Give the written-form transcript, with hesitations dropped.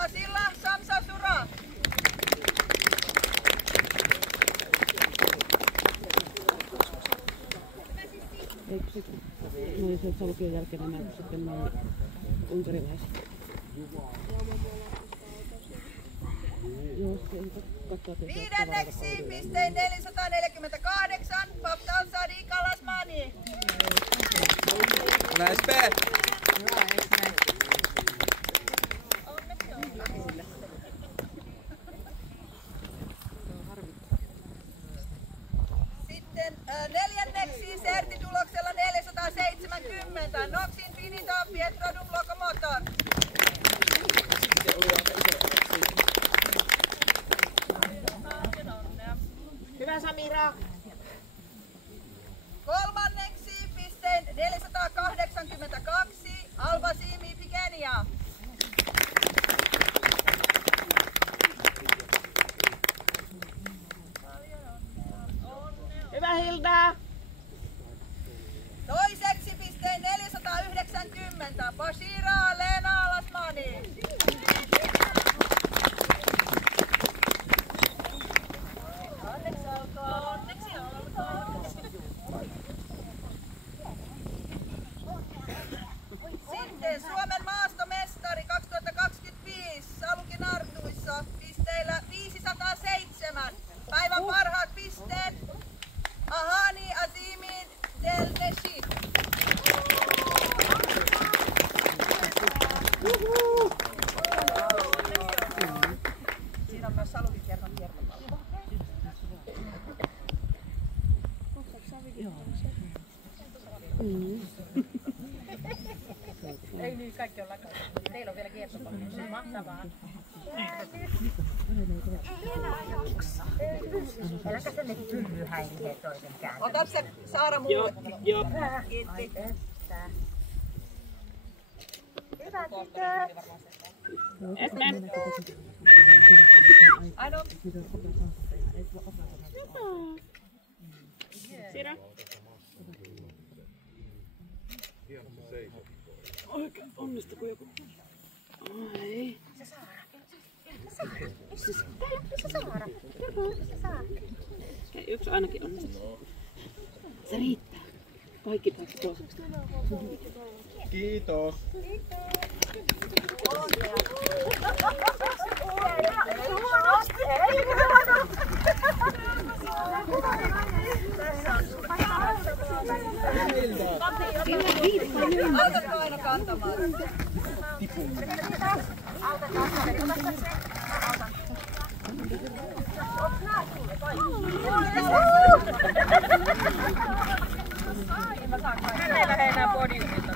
Tasilla Samsasura. Eikö sitten? No jos olet lukion jälkeen nämä sitten noin unkarilaiset. Viidenneksi pistein 448 Bogdan Sadi Kalasmani. Nice B. Sitten neljänneksi sertituloksella 470 Noxin Finita Pietrodum Lokomotor. Hyvä Samira. Kolmanneksi pistein 482 Alba Simi Pikenia. Hyvä Hilda. Toiseksi pistein 490 Bashira Leena Alasmani. Sitten Suomen maastomestari 2025 Salukin Artuissa pisteillä 507. Päivän parhaat pisteet Ahani Azimin Deldeshi. Siinä on myös Salukin kerran kiertopallo. Ei niin, kaikki on lakalla. Teillä on vielä kiertopallo. Se on mahtavaa. Äläkä se nyt pylly häirihee toisen kääntä. Ota se Saara muullekin. Joo. Kiitti. Hyvä tyttö. Esme. Aino. Sira. Oikein onnistuko joku? Ai. Se Saara. Se Saara. Yksi ainakin onnistuu. Se riittää. Kaikki pääsi toiseksi. Kiitos. Autatko aina kantamaan? Meillä ei enää podiumilta.